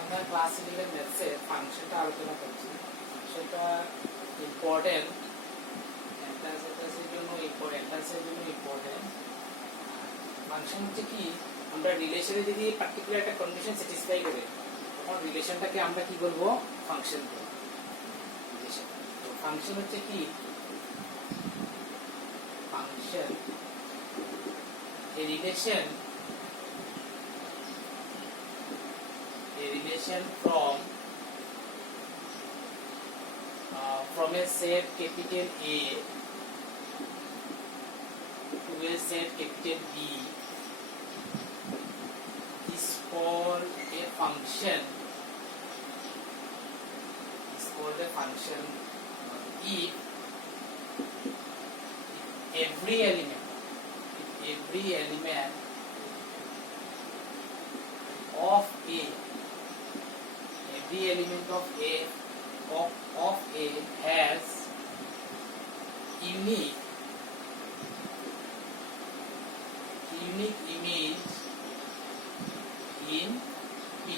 আমরা ক্লাস 11 ম্যাথসে ফাংশনটা আলোচনা করছি। ফাংশনটা ইম্পর্টেন্ট, এন্ট্রান্সের জন্য ইম্পর্টেন্ট। ফাংশন হচ্ছে কি, আমরা রিলেশনে যদি পার্টিকুলার একটা কন্ডিশন স্যাটিসফাই করে তখন রিলেশনটাকে আমরা কি বলবো, ফাংশন বলবো। রিলেশন তো ফাংশন হচ্ছে কি, function a relation from a set capital A to a set capital B is called a function. If every element of A has unique image in B.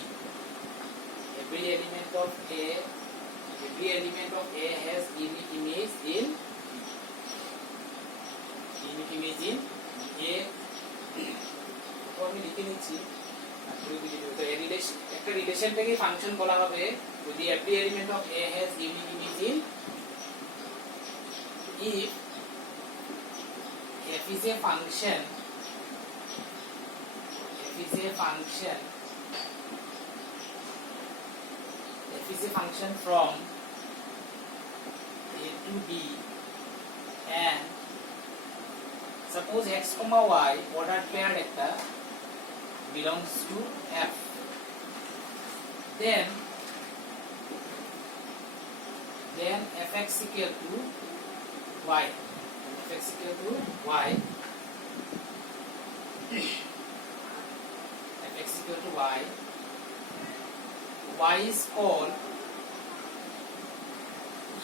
Every element of A has unique image in A. তো আমি লিখে নিচ্ছি। তো একটা রিলেশনটাকে function বলা হবে যদি every element of A has unique image in if f is a function from A to B and suppose x, y order pair একটা belongs to F, then fx equal to y. Y is called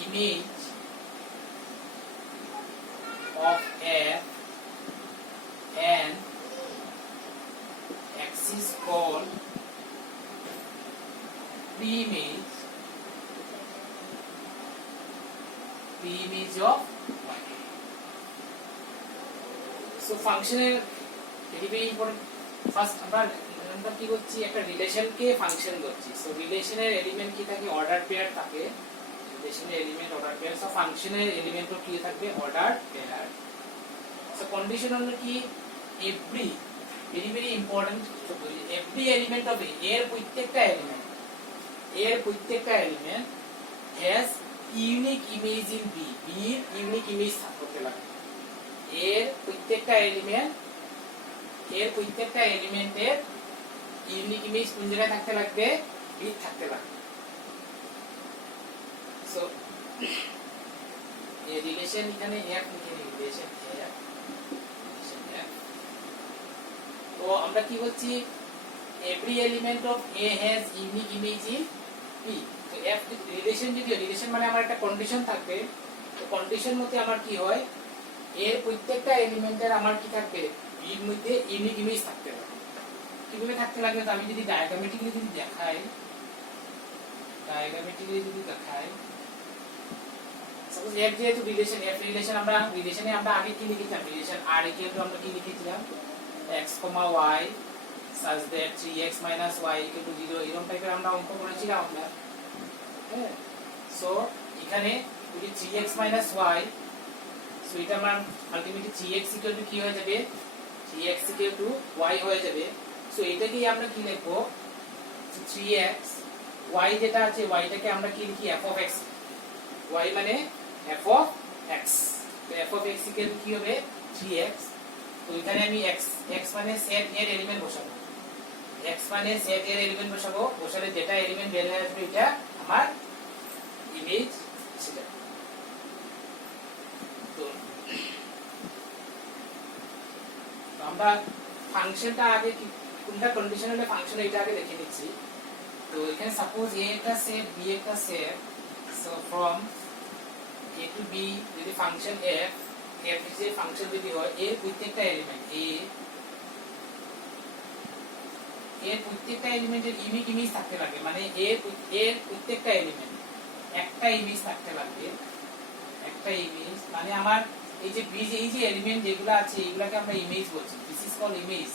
image of F and X is called pre-image of Y. So function very important. First আমরা কি করছি, একটা রিলেশনকে function করছি। So রিলেশনের element কি থাকে, order pair থাকে। রিলেশনের এলিমেন্ট অর্ডার পেয়ার, সো ফাংশনের এলিমেন্টও কি থাকবে, অর্ডার পেয়ার। সো কন্ডিশন হলো কি, every very important, every element of এর প্রত্যেকটা element has unique image in B. এর ইউনিক ইমেজ থাকতে লাগবে। এর প্রত্যেকটা এলিমেন্টের ইউনিক ইমেজ কোন জায়গায় থাকতে লাগবে, বি থাকতে লাগবে। সো এই রিলেশন এখানে f লিখে নিই, রিলেশন f। তো আমরা কি বলছি, every element of A has unique image in B. তো f রিলেশন যদি রিলেশন মানে আমার একটা কন্ডিশন থাকবে, তো কন্ডিশন মতে আমার কি হয়, এর প্রত্যেকটা এলিমেন্টের আমার কি থাকবে, B এর মধ্যে ইউনিক ইমেজ থাকতে লাগবে। কিভাবে থাকতে লাগবে, তো আমি যদি ডায়াগ্রামেটিক্যালি যদি দেখাই, সাপোজ f যেহেতু রিলেশন আমরা আগে কি লিখেছিলাম, রিলেশন r ইকুয়াল টু আমরা কি লিখেছিলাম, x, y such that 3x - y = 0 এরকম টাইপের আমরা অঙ্ক করেছিলাম আমরা। হ্যাঁ, সো এখানে যদি 3x - y, সো এটা আমরা আলটিমেটলি 3x = কি হয়ে যাবে, 3x = y হয়ে যাবে। সো এটাকেই আমরা কি লিখবো, 3x, y যেটা আছে yটাকে আমরা কি লিখি, f of x। y মানে f of x, তো f of x = কি হবে, 3x। তো এখানে আমি x মানে সেট এর এলিমেন্ট বসাবো, বসালে যেটা এলিমেন্ট বের হয়ে আসবে এটা আমার ইমেজ সেটা। তো আমরা ফাংশনটা আগে কোনটা কন্ডিশন হলে ফাংশন এটা আগে দেখে নিচ্ছি। তো এখানে সাপোজ a একটা সেট, b একটা set, so from a to b যদি function f is a function যদি হয়, এর প্রত্যেকটা এলিমেন্ট a এর প্রত্যেকটা এলিমেন্টের ইউনিক ইমেজ থাকতে লাগবে, মানে এর প্রত্যেকটা এলিমেন্ট একটা ইমেজ থাকতে লাগবে, একটা ইমেজ। মানে আমার এই যে এলিমেন্ট যেগুলো আছে এগুলাকে আমরা ইমেজ বলছি। This is call image,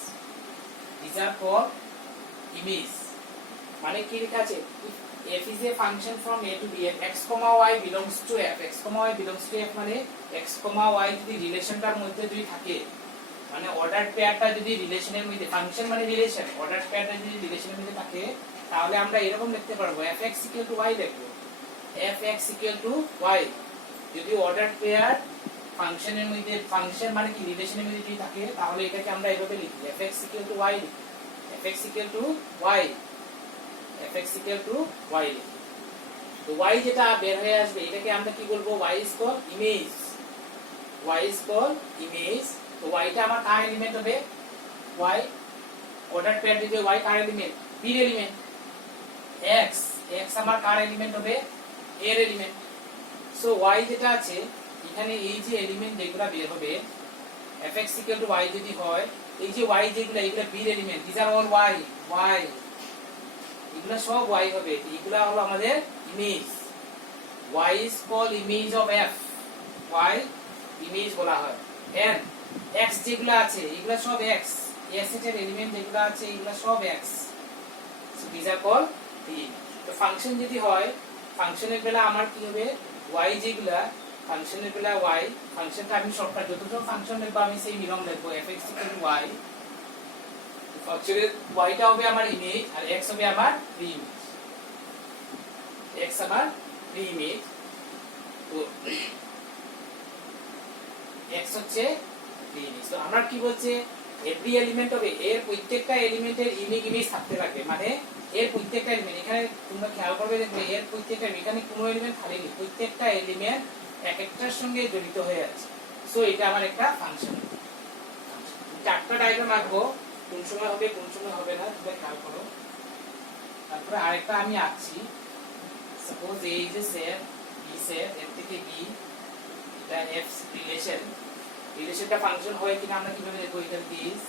this are call image. মানে কি লেখা আছে, f is a function from a to b, x, y belongs to f, x, y belongs to f মানে x, y যদি রিলেশনটার মধ্যে যদি থাকে, মানে অর্ডার পেয়ারটা যদি রিলেশনের মধ্যে, ফাংশন মানে রিলেশন, অর্ডার পেয়ারটা যদি রিলেশনের মধ্যে থাকে, তাহলে আমরা এরকম লিখতে পারবো fx = y লিখবো, fx = y। যদি অর্ডার পেয়ার ফাংশনের মধ্যে, ফাংশন মানে কি রিলেশনের মধ্যে যদি থাকে, তাহলে এটাকে আমরা এভাবে লিখি fx = y, fx = y, fx = y লিখি। তো y যেটা বের হয়ে আসবে এটাকে আমরা কি বলবো, y is called image, y is called image। তো y টা আমার কার এলিমেন্ট হবে, y অর্ডার পেয়ার দিতে y কার এলিমেন্ট, b এর এলিমেন্ট। x আমার কার এলিমেন্ট হবে, a এর এলিমেন্ট। সো y যেটা আছে এখানে এই যে এলিমেন্ট যেগুলো বের হবে fx = y যদি হয়, এই যে y যেগুলো এগুলো b এর element, these are all y, এগুলা সব y হবে, এগুলা হলো আমাদের image. y is called image of f, y image বলা হয়। and x যেগুলা আছে এগুলা সব x, s এর এলিমেন্ট যেগুলা আছে এগুলা সব x, so these are called the image। তো ফাংশন যদি হয়, ফাংশনের বেলা আমার কি হবে, y যেগুলা ফাংশনের বেলা y, ফাংশনটা আমি শর্টকাট যতটা ফাংশন লিখবো আমি সেই নিয়ম লিখবো fx = y, অ্যাকচুয়ালি y টা হবে আমার ইমেজ আর x হবে আমার প্রি-ইমেজ, x আমার প্রি-ইমেজ। তো x হচ্ছে প্রি-ইমেজ। তো আমরা কি বলছে, এভরি এলিমেন্ট হবে, এর প্রত্যেকটা এলিমেন্টের ইউনিক ইমেজ থাকতে লাগবে, মানে এর প্রত্যেকটা এলিমেন্ট, এখানে তোমরা খেয়াল করবে দেখবে এর প্রত্যেকটা, এখানে কোনো এলিমেন্ট খালি নেই, প্রত্যেকটা এলিমেন্ট এক একটার সঙ্গে জড়িত হয়ে আছে। সো এটা আমার একটা ফাংশন। চারটা ডায়াগ্রাম আঁকবো, কোন সময় হবে কোন সময় হবে না তোমরা খেয়াল করো। তারপরে আরেকটা আমি আঁকছি, suppose a is a set, b set, এর থেকে b, এটা f রিলেশন, রিলেশনটা ফাংশন হয় কিনা আমরা কিভাবে দেখব, এখানে দিস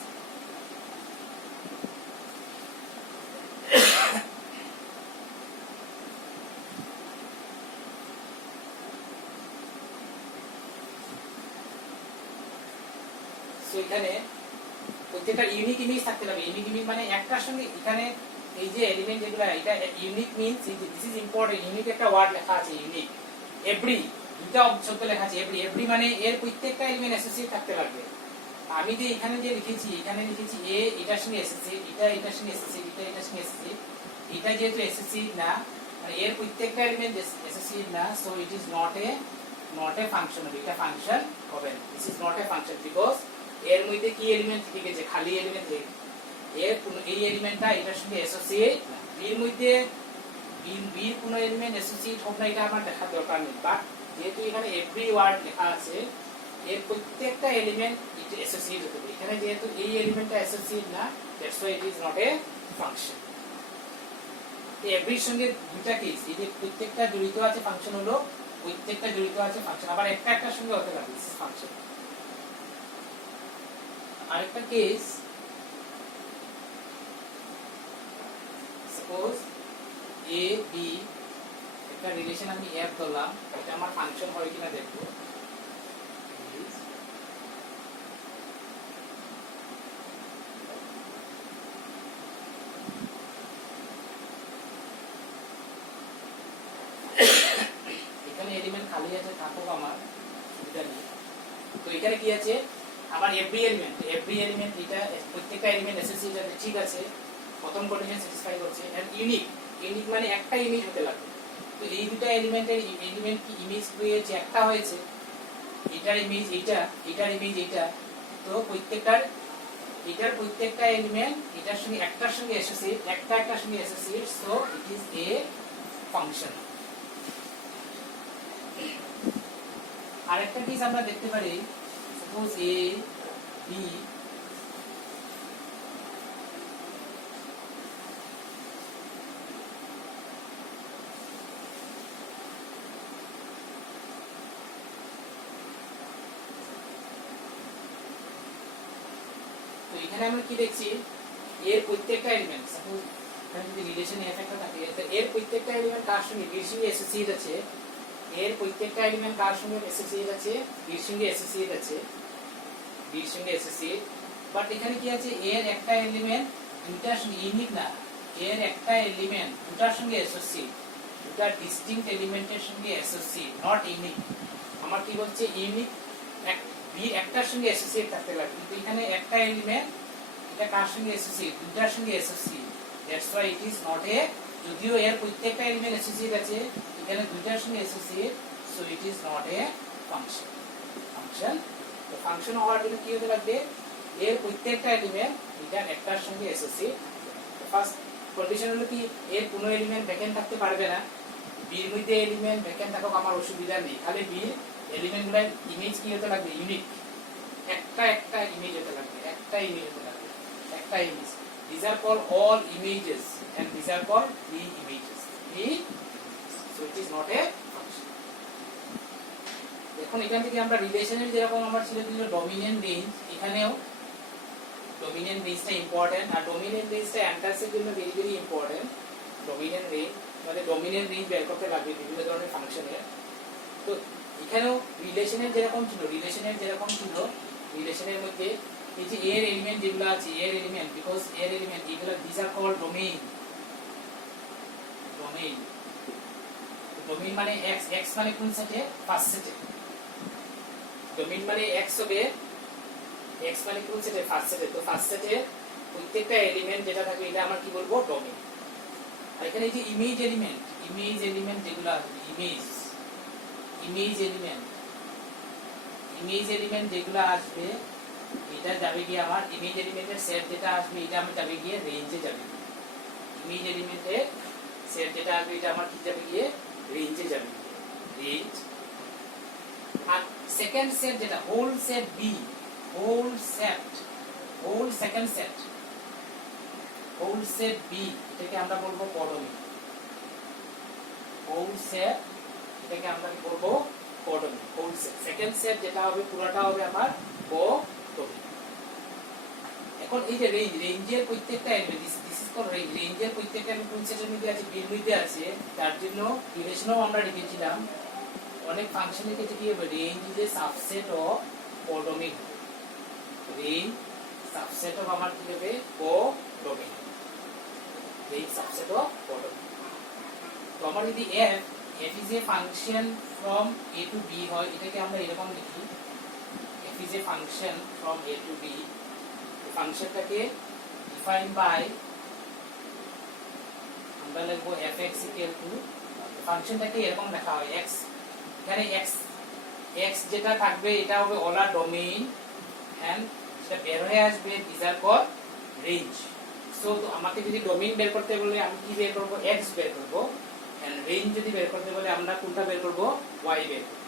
সো এখানে প্রত্যেকটা ইউনিক ইমেজ থাকতে হবে। ইউনিক ইমেজ মানে একটার সঙ্গে, এখানে এই যে এলিমেন্ট যেগুলো এটা unique means this is important, unique একটা ওয়ার্ড লেখা আছে ইউনিক, এভরি দুটো শব্দ লেখা আছে, এভরি মানে এর প্রত্যেকটা এলিমেন্ট অ্যাসোসিয়েট থাকতে লাগবে। আমি যে এখানে যে লিখেছি, এখানে লিখেছি এ এটার সঙ্গে অ্যাসোসিয়েট, এটা এটার সঙ্গে অ্যাসোসিয়েট, এটা এটার সঙ্গে অ্যাসোসিয়েট, এটা যেহেতু অ্যাসোসিয়েট না, মানে এর প্রত্যেকটা এলিমেন্ট অ্যাসোসিয়েট না, so it is not a function, এটা ফাংশন হবে না, this is not a function, because এর মধ্যে কি এলিমেন্ট থেকে গেছে, খালি এলিমেন্ট থেকে, এর কোন এই এলিমেন্টটা এটার সঙ্গে অ্যাসোসিয়েট না, বির মধ্যে বির কোন এলিমেন্ট অ্যাসোসিয়েট হোক না এটা আমার দেখার দরকার নেই, বাট যেহেতু এখানে এভরি ওয়ার্ড লেখা আছে, এর প্রত্যেকটা এলিমেন্ট এটা অ্যাসোসিয়েট হতে হবে, এখানে যেহেতু এই এলিমেন্টটা অ্যাসোসিয়েট না, that's why it is not a function. এভরির সঙ্গে দুটো কেস, এই যে প্রত্যেকটা জড়িত আছে ফাংশন হলো, প্রত্যেকটা জড়িত আছে ফাংশন, আবার একটা একটার সঙ্গে হতে পারে ফাংশন। আরেকটা কেস, সাপোজ a b একটা রিলেশন আমি f ধরলাম, এটা আমার ফাংশন হয় কিনা দেখবো। এখানে এলিমেন্ট খালি আছে, থাকুক আমার সুবিধা নেই। তো এখানে কি আছে, আমার এভরি এলিমেন্ট এটা প্রত্যেকটা এলিমেন্ট অ্যাসোসিয়েট আছে, ঠিক আছে, প্রথম কন্ডিশন স্যাটিসফাই করছে। এন্ড ইউনিক মানে একটা ইমেজ হতে লাগবে। তো এই দুটো এলিমেন্টের এলিমেন্ট কি ইমেজ হয়েছে, একটা হয়েছে, এটার ইমেজ এটা, এটার ইমেজ এটা, তো এটার প্রত্যেকটা এলিমেন্ট এটার সঙ্গে একটার সঙ্গে অ্যাসোসিয়েট, একটার সঙ্গে associate, so it is a function. আরেকটা কেস আমরা দেখতে পারি, সাপোজ a b তো এখানে আমরা কি দেখছি, এর প্রত্যেকটা এলিমেন্ট সাপোজ এখানে যদি রিলেশন f একটা থাকে তো এর প্রত্যেকটা এলিমেন্ট কার সঙ্গে বির সঙ্গে অ্যাসোসিয়েট আছে, এর প্রত্যেকটা এলিমেন্ট কার সঙ্গে অ্যাসোসিয়েট আছে, বির সঙ্গে অ্যাসোসিয়েট আছে, বির সঙ্গে অ্যাসোসিয়েট। বাট এখানে কি আছে, এর একটা এলিমেন্ট দুইটার সঙ্গে ইউনিক না, এর একটা এলিমেন্ট দুটার সঙ্গে অ্যাসোসিয়েট, দুটা ডিস্টিংক্ট এলিমেন্টের সঙ্গে অ্যাসোসিয়েট, নট ইউনিক। আমার কি বলছে ইউনিক এক বি একটার সঙ্গে অ্যাসোসিয়েট থাকতে লাগবে, কিন্তু এখানে একটা এলিমেন্ট এটা কার সঙ্গে অ্যাসোসিয়েট, দুটার সঙ্গে associate, that's why it is not এ, যদিও এর প্রত্যেকটা এলিমেন্ট অ্যাসোসিয়েট আছে এখানে দুটার সঙ্গে associate, so it is not a function. Function তো ফাংশন হওয়ার জন্য কি হতে লাগবে, এর প্রত্যেকটা এলিমেন্ট এটা একটার সঙ্গে অ্যাসোসিয়েট। ফার্স্ট কন্ডিশন হলো কি, এর কোনো এলিমেন্ট ভ্যাকেন্ট থাকতে পারবে না, বির মধ্যে এলিমেন্ট ভ্যাকেন্ট থাকুক আমার অসুবিধা নেই, খালি বির এলিমেন্টগুলোর ইমেজ কি হতে লাগবে, ইউনিক, একটা ইমেজ হতে লাগবে, একটা ইমেজ হতে লাগবে, একটা image. These are called all images and these are called free images. Free, so it is not a function. এখন এখান থেকে আমরা রিলেশনের যেরকম আমরা ছিল ডমিনেন্ট রেঞ্জ, এখানেও ডমিনেন্ট রেঞ্জটা ইম্পর্টেন্ট, আর ডমিনেন্ট রেঞ্জটা অ্যান্টাসের জন্য very very important. Dominant range মানে ডমিনেন্ট রেঞ্জ বের করতে লাগবে বিভিন্ন ধরনের ফাংশনের। তো এখানেও রিলেশনের যেরকম ছিল, রিলেশনের মধ্যে এই যে এর এলিমেন্ট যেগুলো আছে, এর এলিমেন্ট, বিকজ এর এলিমেন্ট এগুলো this are called domain. Domain মানে x মানে কোন সেটে, ফার্স্ট সেটে। ডোমেইন মানে x হবে, x মানে কোন সেটে, ফার্স্ট সেটে। তো ফার্স্ট সেটে প্রত্যেকটা এলিমেন্ট যেটা থাকবে এটা আমরা কি বলবো, ডোমেইন। আর এখানে এই যে ইমেজ এলিমেন্ট যেগুলো আছে, ইমেজ এলিমেন্ট যেগুলো আসবে এটা যাবে গিয়ে আমার ইমেজ এলিমেন্টের সেট যেটা আসবে এটা আমি যাবে গিয়ে রেঞ্জে যাবে। ইমেজ এলিমেন্টের সেট যেটা আসবে এটা আমার কি যাবে গিয়ে রেঞ্জে যাবে, রেঞ্জ। আর সেকেন্ড সেট যেটা whole set B, whole second set, whole set B এটাকে আমরা বলবো কোডোমিন। হোল সেট এটাকে আমরা কি বলবো, কোডোমিন। হোল সেট সেকেন্ড সেট যেটা হবে পুরোটা হবে আমার কোডোমিন। এখন এই যে রেঞ্জের প্রত্যেকটা element, this is called range, রেঞ্জের প্রত্যেকটা এলিমেন্ট কোন সেটের মধ্যে আছে, বির মধ্যে আছে। তার জন্য রিলেশনও আমরা লিখেছিলাম অনেক ফাংশনের ক্ষেত্রে কি হবে, range is a subset of codomain. Range subset of আমার কি হবে, codomain, range subset of codomain. তো আমার যদি f is a function from a to b হয়, এটাকে আমরা এরকম লিখি, f is a function from a to b, ফাংশনটাকে ডিফাইন বাই আমরা লিখব fx equal to, ফাংশনটাকে এরকম লেখা হয় x, এখানে x যেটা থাকবে এটা হবে ওলা ডোমেইন এন্ড সেটা বের হয়ে আসবে this are called range. So আমাকে যদি ডোমেইন বের করতে বলে আমি কি বের করব, x বের করব, এন্ড রেঞ্জ যদি বের করতে বলে আমরা কোনটা বের করব, y বের করব।